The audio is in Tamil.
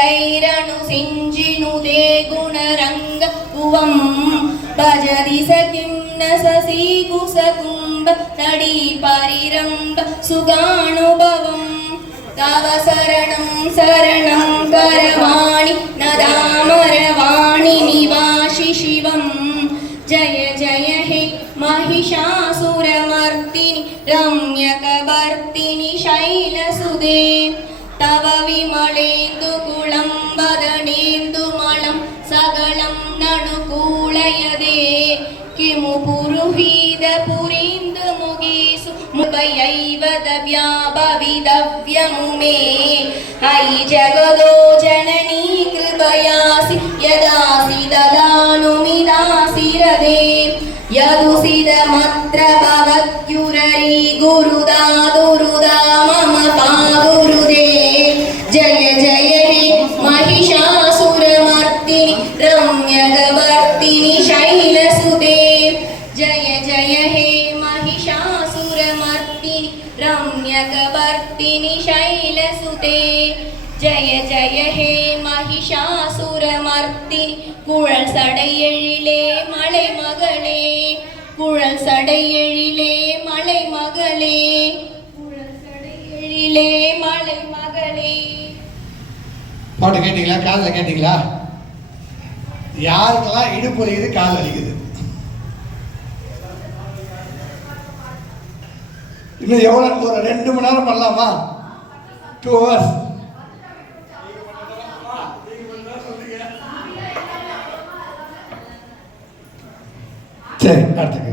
ಲೈರನು ಸಿಂಜಿನುದೇ ಗುಣರಂಗ ಉವಂ ಭಜರಿ ಸಕಿನ್ನ ಸಸಿ ಕುಸಕುಂಬ ನಡಿ ಪರಿರಂಬ ಸುಗಾನುಭವಂ ತವ ಶರಣಂ ಶರಣಂ ಕರವಾಣಿ ನದಾಮರವಾಣಿ ನಿವಾಸಿ ಶಿವಂ ಜಯ ಜಯ ಹೇ महिषासुरमर्दिनि रम्यकवर्तिनि शैलसुदे तव विमलेन्दुकुलं वदनेन्दुमलं सकलं ननुकूलयदे किमु पुरुहितपुरीन्दुमुगीषु मुपयैव दव्याभविदव्यमु मे अयि जगदो जननी कृपयासि यदासि ददानुमिदासि रदे यदुसिदमत्र भवत्युररी गुरुदा मम पागुरुदे जय जय हे महिषासुरमर्दिनि रम्यकवर्तिनि शैलसुते जय जय हे महिषासुरमर्दिनि रम्यकवर्तिनि शैलसुते जय जय हे महिषासुरमर्दिनि कुழல் சடையெழிலே மலை மகளே குழல் சடையெழிலே மலை மகளே குழல் சடையெழிலே மலை மகளே. பாட்டு கேட்டீங்களா? காதில் கேட்டீங்களா? யாருக்கெல்லாம் இடுப்பு வலிக்குது, கால் வலிக்குது? இன்னும் எவ்வளோ? ஒரு 2 மணி நேரம் பண்ணலாமா? 2 hours. சரி, அடுத்துக்கு